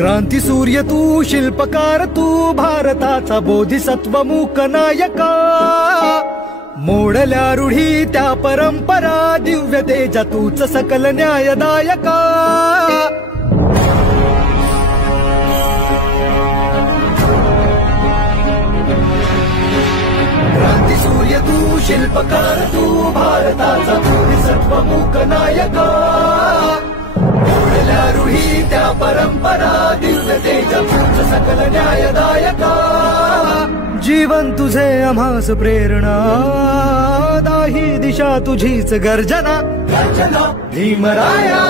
क्रांती सूर्य तू, शिल्पकार तू, भारताचा बोधिसत्व मूक नायका। मोडल्या रूढी त्या परंपरा, दिव्य तेजा तूच सकल न्यायदायका। क्रांती सूर्य तू, शिल्पकार तू, भारताचा बोधिसत्व मूक नायका। मोडल्या रूढी त्या परंपरा, दिव्य तेजा तूच सकल न्यायदायका। जीवन तुझे आम्हास प्रेरणा, दाही दिशा तुझीच गर्जना। भीमराया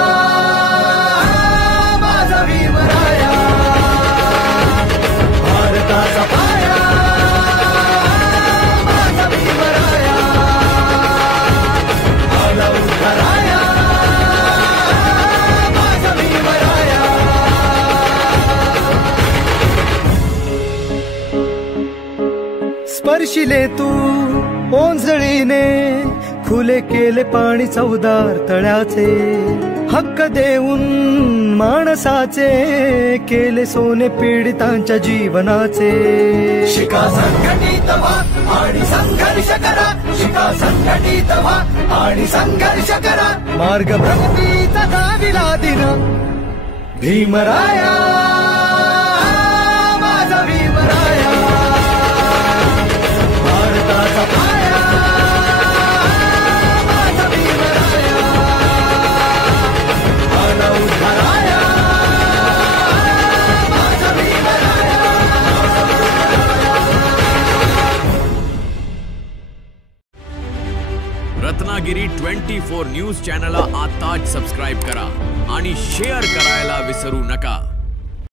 माझा भीमराया, भारताचा पाया माझा भीमराया। आला उद्धाराया माझा भीमराया। स्पर्शिले तू ओंजळीने, खुले केले पाणी चौदार तळ्याचे। हक्क देऊन माणसाचे, केले सोने पीडितांच्या जीवनाचे। शिका संघटित व्हा आणि संघर्ष करा, शिका संघटित व्हा आणि संघर्ष करा। मार्ग प्रगतीचा दाविला दिन, भीमराया माझा भीमराया। भारताचा पाया माझा भीमराया। आला उद्धाराया माझा भीमराया। रत्नागिरी 24 न्यूज चॅनलला आताच सबस्क्राइब करा आणि शेअर करायला विसरू नका।